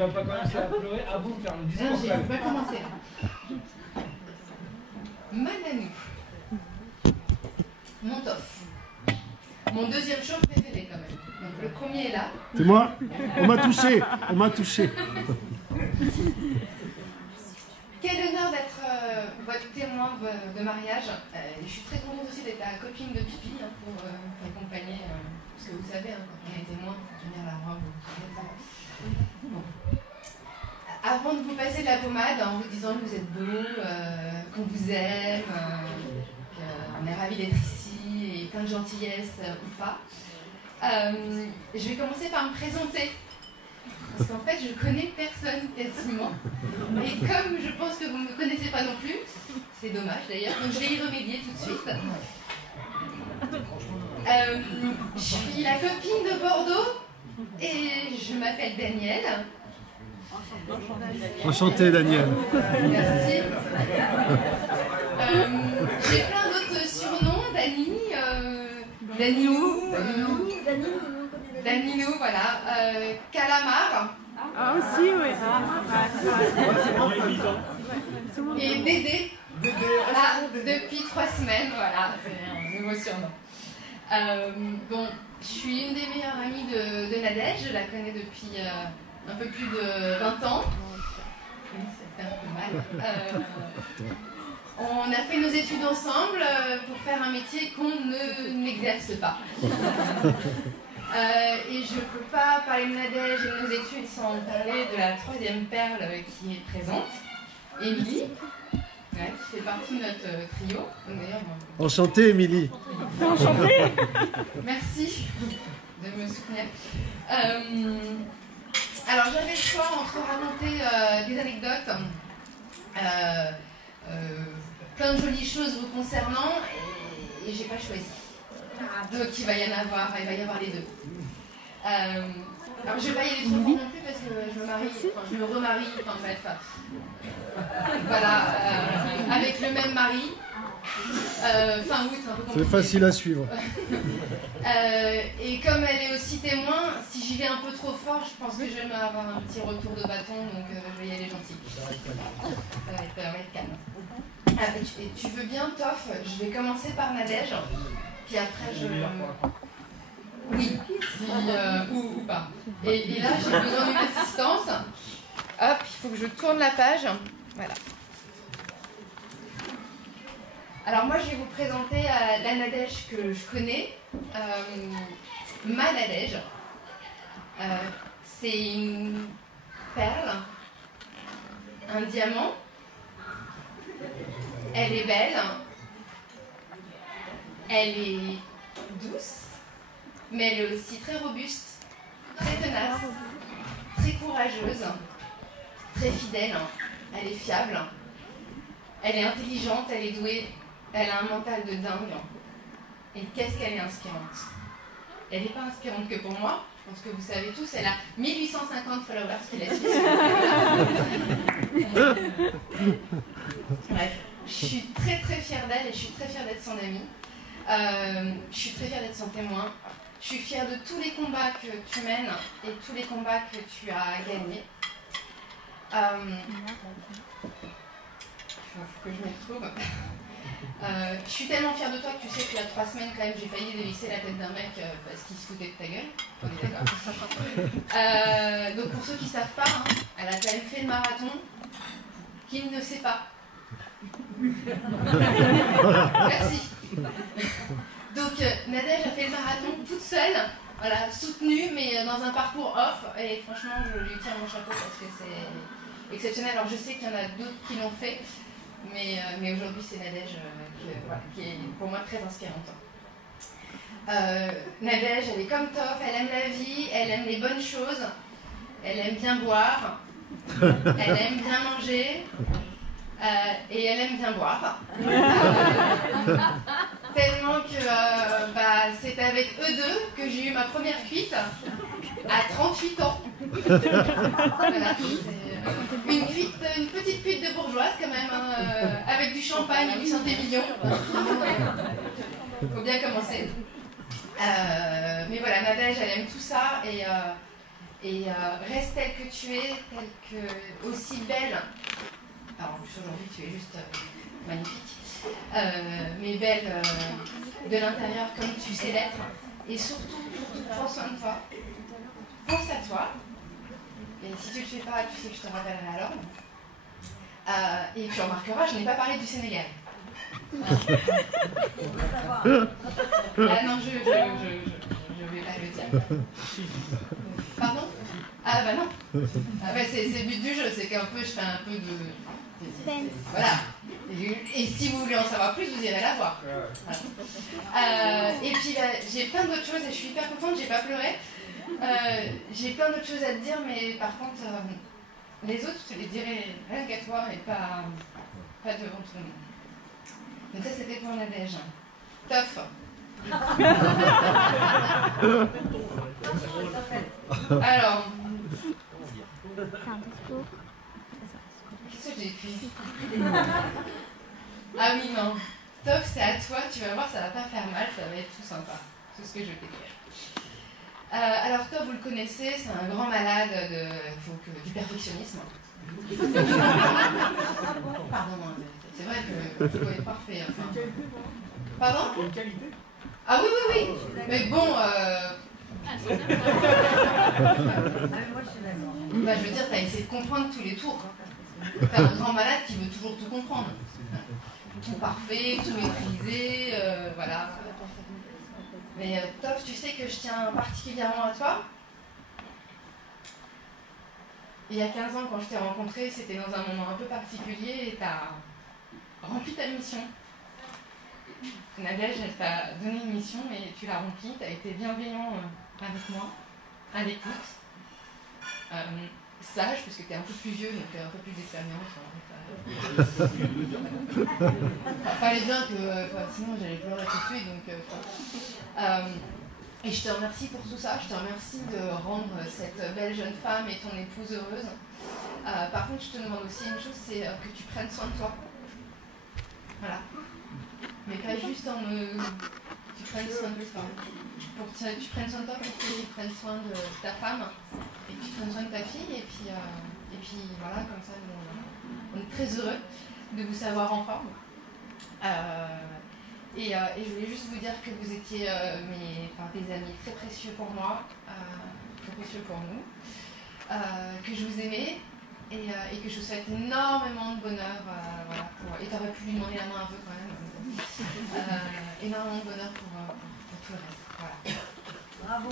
vas pas commencer à pleurer avant de faire le discours. Non, je vais pas commencer. Mananou. Mon tof. Mon deuxième show préféré quand même. Donc le premier est là. C'est moi. On m'a touché. On m'a touché. Quel honneur d'être votre témoin de mariage. Je suis très contente aussi d'être la copine de Pipi pour accompagner. Parce que vous savez, quand on est témoin, il faut tenir la robe. Bon. Avant de vous passer de la pommade en vous disant que vous êtes beau, qu'on vous aime, qu'on est ravis d'être ici et plein de gentillesse ou pas, je vais commencer par me présenter. Parce qu'en fait, je connais personne quasiment. Et comme je pense que vous ne me connaissez pas non plus, c'est dommage d'ailleurs, donc je vais y remédier tout de suite. Je suis la copine de Bordeaux et je m'appelle Danielle. Enchanté, Daniel. Merci. J'ai plein d'autres surnoms, Dani, Danilou, voilà, Calamar. Ah aussi, oui. Et Dédé. Là, depuis 3 semaines, voilà, c'est un nouveau surnom. Bon, je suis une des meilleures amies de Nadège, je la connais depuis un peu plus de 20 ans. Oui, c'était un peu mal. On a fait nos études ensemble pour faire un métier qu'on n'exerce pas. Et je ne peux pas parler de Nadège et de nos études sans parler de la 3e perle qui est présente, Émilie, qui fait partie de notre trio. Enchantée, Émilie. Enchantée. Merci de me soutenir. Alors j'avais le choix entre raconter des anecdotes, plein de jolies choses vous concernant, et j'ai pas choisi. Donc il va y en avoir, il va y avoir les deux. Alors je vais pas y aller trop fort non plus parce que je me marie, enfin je me remarie en fait. Voilà, avec le même mari. Fin août, c'est un peu compliqué. C'est facile à suivre. Et comme elle est aussi témoin, si j'y vais un peu trop fort, je pense que je vais avoir un petit retour de bâton, donc je vais y aller gentil. Ça va être calme. Et tu veux bien, Toff, je vais commencer par Nadège, puis après je... Oui, si, ou pas. Et là, j'ai besoin d'une assistance. Hop, il faut que je tourne la page. Voilà. Alors moi, je vais vous présenter la Nadège que je connais, ma Nadège. C'est une perle, un diamant. Elle est belle, elle est douce, mais elle est aussi très robuste, très tenace, très courageuse, très fidèle, elle est fiable, elle est intelligente, elle est douée. Elle a un mental de dingue. Et qu'est-ce qu'elle est inspirante. Elle n'est pas inspirante que pour moi. Je pense que vous savez tous, elle a 1850 followers qui la suivent. Bref, je suis très très fière d'elle et je suis très fière d'être son amie. Je suis très fière d'être son témoin. Je suis fière de tous les combats que tu mènes et tous les combats que tu as gagnés. Il faut que je m'y retrouve. Je suis tellement fière de toi que tu sais qu'il y a 3 semaines quand même j'ai failli dévisser la tête d'un mec parce qu'il se foutait de ta gueule. On est d'accord. Donc pour ceux qui ne savent pas, elle a quand même fait le marathon. Qui ne sait pas? Merci. Donc Nadège a fait le marathon toute seule, voilà, soutenue mais dans un parcours off. Et franchement je lui tire mon chapeau parce que c'est exceptionnel. Alors je sais qu'il y en a d'autres qui l'ont fait. Mais aujourd'hui, c'est Nadège qui est pour moi très inspirante. Nadège, elle est comme Toff, elle aime la vie, elle aime les bonnes choses, elle aime bien boire, elle aime bien manger et elle aime bien boire. Tellement que c'est avec eux deux que j'ai eu ma première cuite à 38 ans. Voilà, une petite cuite de bourgeoise quand même, avec du champagne et du Saint-Émilion. Faut bien commencer. Mais voilà, Nadège, elle aime tout ça et Et reste telle que tu es, aussi belle. Alors en plus aujourd'hui tu es juste magnifique, mais belle de l'intérieur comme tu sais l'être. Et surtout, prends soin de toi. Pense à toi. Et si tu ne le fais pas, tu sais que je te rappellerai alors. Et tu remarqueras, je n'ai pas parlé du Sénégal. Ah non, je vais pas le dire. Pardon? Ah bah non. Ah bah c'est le but du jeu, c'est qu'un peu je fais un peu de... Voilà. Et si vous voulez en savoir plus, vous irez la voir. Voilà. Et puis là, j'ai plein d'autres choses et je suis hyper contente, j'ai pas pleuré. J'ai plein d'autres choses à te dire, mais par contre, les autres, je te les dirai rien qu'à toi et pas devant tout le monde. Donc ça, c'était pour Nadège. Tof. Alors, qu'est-ce que j'ai écrit? Ah oui, non. Tof, c'est à toi, tu vas voir, ça va pas faire mal, ça va être tout sympa. C'est ce que je vais t'écrire. Alors Tof, vous le connaissez, c'est un grand malade du perfectionnisme. Pardon, c'est vrai que il faut être parfait. Enfin. Pardon? Une qualité. Ah oui. Mais bon, bah, je veux dire, t'as essayé de comprendre tous les tours. T'es un grand malade qui veut toujours tout comprendre. Tout parfait, tout maîtrisé, voilà. Mais Tof, tu sais que je tiens particulièrement à toi. Il y a 15 ans, quand je t'ai rencontré, c'était dans un moment un peu particulier et t'as rempli ta mission. Nadège, elle t'a donné une mission et tu l'as remplie. T'as été bienveillant avec moi, à l'écoute. Sage, parce que t'es un peu plus vieux, donc t'as un peu plus d'expérience. Fallait bien que, sinon j'allais pleurer tout de suite. Donc, et je te remercie pour tout ça. Je te remercie de rendre cette belle jeune femme et ton épouse heureuse. Par contre, je te demande aussi une chose, c'est que tu prennes soin de toi. Voilà. Mais pas juste tu prennes soin de toi. Pour que tu prennes soin de toi, pour que tu prennes soin de ta femme et que tu prennes soin de ta fille. Et puis voilà, comme ça, on est très heureux de vous savoir en forme. Et je voulais juste vous dire que vous étiez des amis très précieux pour moi, très précieux pour nous, que je vous aimais et que je vous souhaite énormément de bonheur. Et tu aurais pu lui demander la main un peu quand même. Énormément de bonheur pour tout le reste. Voilà. Bravo.